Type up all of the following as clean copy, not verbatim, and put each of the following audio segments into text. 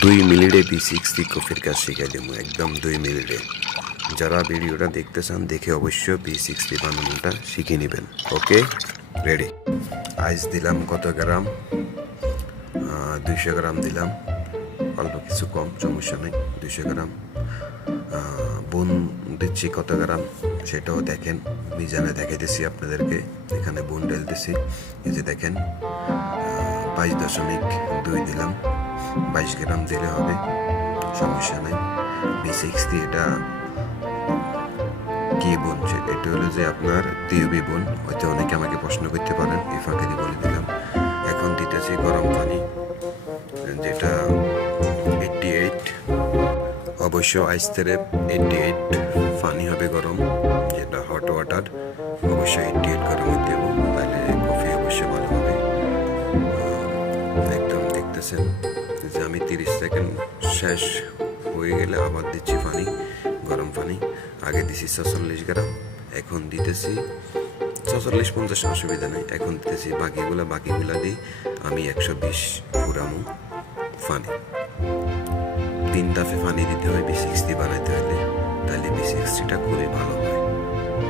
2 মিনিটে B60 কফির কাজ শিখাই দেবো, একদম 2 মিনিটে। যারা ভিডিওটা দেখতে চান দেখে অবশ্যই B60 বানানোটা শিখে নেবেন। ওকে, রেডি। আইস দিলাম কত গ্রাম? 200 গ্রাম দিলাম, অল্প কিছু কম, সমস্যা নেই। 200 গ্রাম। বুন দিচ্ছি কত গ্রাম সেটাও দেখেন, মিজানে দেখাইতেছি আপনাদেরকে। এখানে বুন ঢেলতেছি, এই যে দেখেন 22.2 দিলাম। 22 গ্রাম দিলে হবে, সমস্যা নেই। B60 এটা কি বোন? এটা হলো যে আপনার টিউবি বোন, হয়তো অনেকে আমাকে প্রশ্ন করতে পারেন, এই ফাঁকে দিয়ে বলে দিলাম। এখন দিতেছি গরম পানি, যেটা 88, অবশ্য আইস থেকে 88 পানি হবে গরম, যেটা হট ওয়াটার। অবশ্যই 88 গরম দেবো, তাহলে কফি অবশ্যই ভালো হবে। একদম দেখতেছেন যে আমি 30 সেকেন্ড শেষ হয়ে গেলে আবার দিচ্ছি পানি, গরম পানি। আগে দিছি 46 গ্রাম, এখন দিতেছি 46-50, অসুবিধা নেই। এখন দিতেছি বাকিগুলা দিই আমি 120 পুরামু পানি। 3 ধাপে পানি দিতে হয় B60 বানাইতে হলে, তাহলে B60টা খুবই ভালো হয়।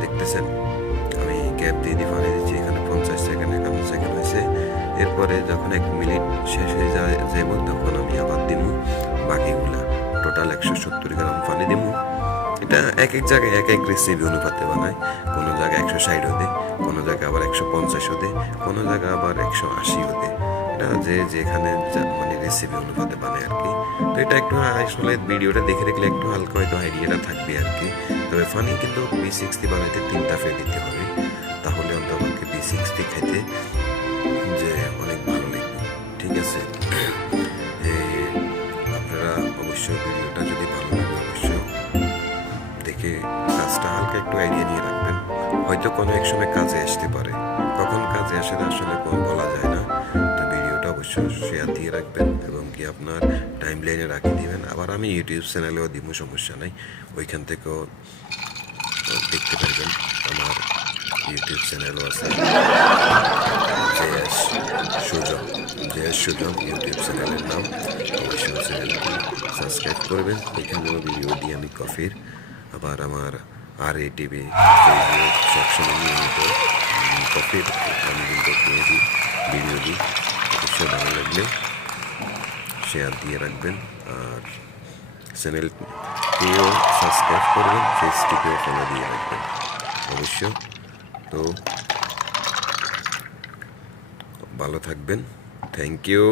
দেখতেছেন আমি গ্যাপ দিয়ে পানি দিচ্ছি, এখানে 50 সেকেন্ড 51 সেকেন্ড হয়েছে। এরপরে যখন 1 মিনিট শেষ হয়ে যাব তখন আমি আবার দিব বাকিগুলা, টোটাল 170 গ্রাম পানি দিব। এটা এক এক জায়গায় এক এক রেসিপি অনুপাতে বানায়, কোনো জায়গায় 160 হতে, কোনো জায়গায় আবার 150 হতে, কোনো জায়গায় আবার 180 হতে। এটা যে যেখানে মানে রেসিপি অনুপাতে বানায় আর কি। তো এটা একটু আসলে ভিডিওটা দেখে দেখলে একটু হালকা হয়তো আইডিয়াটা থাকবে আর কি। তবে ফানি কিন্তু B60 বানাইতে 3 ধাপে দিতে হবে, তাহলে অন্তত B60 খেতে যে অনেক ভালো লাগবে। ঠিক আছে, আপনারা অবশ্যই ভিডিওটা যদি ভালো লাগে অবশ্যই দেখে কাজটা হালকা একটু আইডিয়া নিয়ে রাখবেন, হয়তো কোনো এক সময় কাজে আসতে পারে। কখন কাজে আসে আসলে বলা যায় না। তো ভিডিওটা অবশ্যই শেয়ার দিয়ে রাখবেন এবং কি আপনার টাইম লাইনে রাখিয়ে দিবেন। আবার আমি ইউটিউব চ্যানেলেও দিব, সমস্যা নাই, ওইখান থেকেও দেখতে পারবেন। আমার ইউটিউব চ্যানেলও আছে, জেএস সুজন ইউটিউব চ্যানেলের নাম। অবশ্যই চ্যানেলটি সাবস্ক্রাইব করবেন। এখানেও ভিডিও দিই আমি কফির। আবার আমার RATV ফেসবুক সবসময় নিয়মিত কফির আমি কিন্তু ভিডিও দিই। অবশ্যই ভালো লাগলে শেয়ার দিয়ে রাখবেন, আর চ্যানেলটিও সাবস্ক্রাইব করবেন, পেজটিকেও ফলো দিয়ে রাখবেন অবশ্য। তো ভালো থাকবেন, থ্যাংক ইউ।